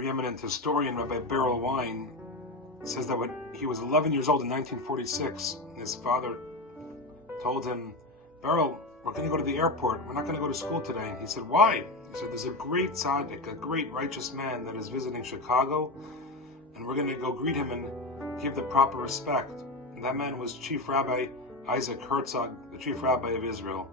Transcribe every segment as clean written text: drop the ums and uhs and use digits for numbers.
preeminent historian, Rabbi Beryl Wine, says that when he was 11 years old in 1946, his father told him, "Beryl, we're going to go to the airport. We're not going to go to school today." And he said, "Why?" He said, "There's a great tzaddik, a great righteous man that is visiting Chicago, and we're going to go greet him and give the proper respect." And that man was Chief Rabbi Isaac Herzog, the Chief Rabbi of Israel.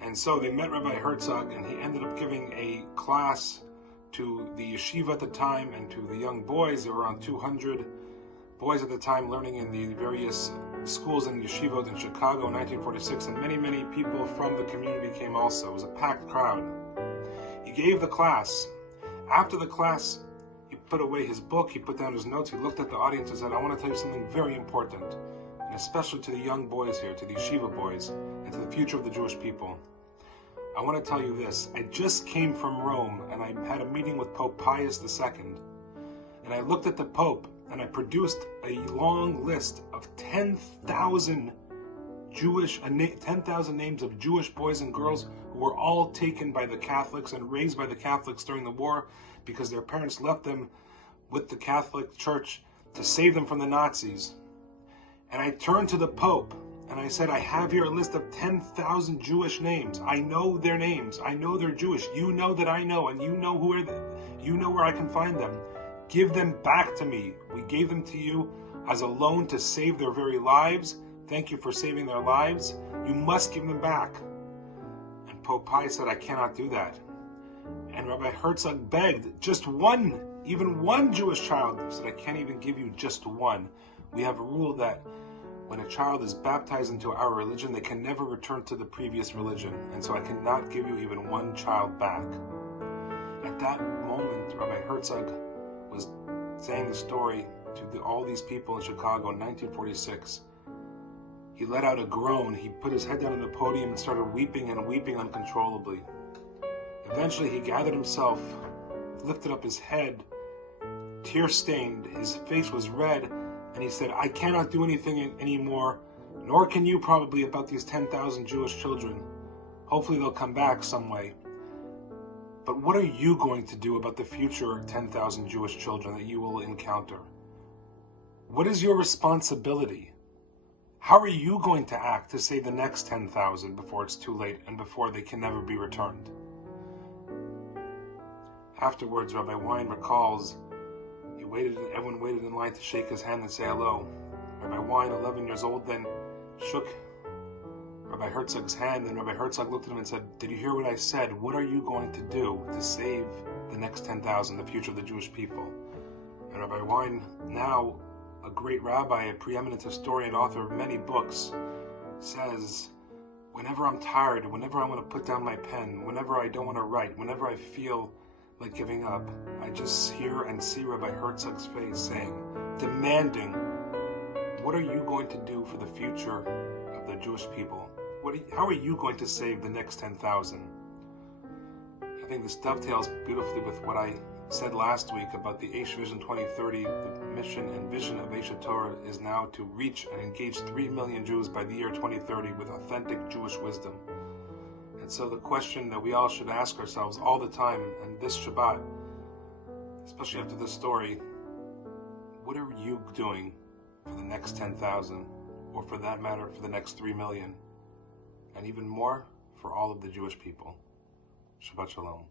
And so they met Rabbi Herzog, and he ended up giving a class to the yeshiva at the time and to the young boys. There were around 200 boys at the time learning in the various schools and yeshivot in Chicago in 1946, and many, many people from the community came also. It was a packed crowd. He gave the class. After the class, he put away his book, he put down his notes, he looked at the audience and said, "I want to tell you something very important, and especially to the young boys here, to the yeshiva boys, and to the future of the Jewish people. I want to tell you this. I just came from Rome, and I had a meeting with Pope Pius II, and I looked at the Pope, and I produced a long list of 10,000 names of Jewish boys and girls who were all taken by the Catholics and raised by the Catholics during the war because their parents left them with the Catholic Church to save them from the Nazis." And I turned to the Pope and I said, "I have here a list of 10,000 Jewish names. I know their names. I know they're Jewish. You know that I know, and you know you know where I can find them. Give them back to me. We gave them to you as a loan to save their very lives. Thank you for saving their lives. You must give them back." And Pope Pius said, "I cannot do that." And Rabbi Herzog begged just one, even one Jewish child. He said, "I can't even give you just one. We have a rule that when a child is baptized into our religion, they can never return to the previous religion. And so I cannot give you even one child back." At that moment, Rabbi Herzog was saying the story to all these people in Chicago in 1946. He let out a groan. He put his head down on the podium and started weeping and weeping uncontrollably. Eventually, he gathered himself, lifted up his head, tear-stained. His face was red, and he said, "I cannot do anything anymore, nor can you probably, about these 10,000 Jewish children. Hopefully they'll come back some way. But what are you going to do about the future 10,000 Jewish children that you will encounter? What is your responsibility? How are you going to act to save the next 10,000 before it's too late and before they can never be returned?" Afterwards, Rabbi Wine recalls, everyone waited in line to shake his hand and say hello. Rabbi Wine, 11 years old, then shook Rabbi Herzog's hand, and Rabbi Herzog looked at him and said, "Did you hear what I said? What are you going to do to save the next 10,000, the future of the Jewish people?" And Rabbi Wine, now a great rabbi, a preeminent historian, author of many books, says, "Whenever I'm tired, whenever I want to put down my pen, whenever I don't want to write, whenever I feel like giving up, I just hear and see Rabbi Herzog's face saying, demanding, what are you going to do for the future of the Jewish people? How are you going to save the next 10,000? I think this dovetails beautifully with what I said last week about the Aish Vision 2030. The mission and vision of Aish Torah is now to reach and engage 3 million Jews by the year 2030 with authentic Jewish wisdom. And so the question that we all should ask ourselves all the time, and this Shabbat, especially after this story, what are you doing for the next 10,000, or for that matter, for the next 3 million, and even more, for all of the Jewish people? Shabbat Shalom.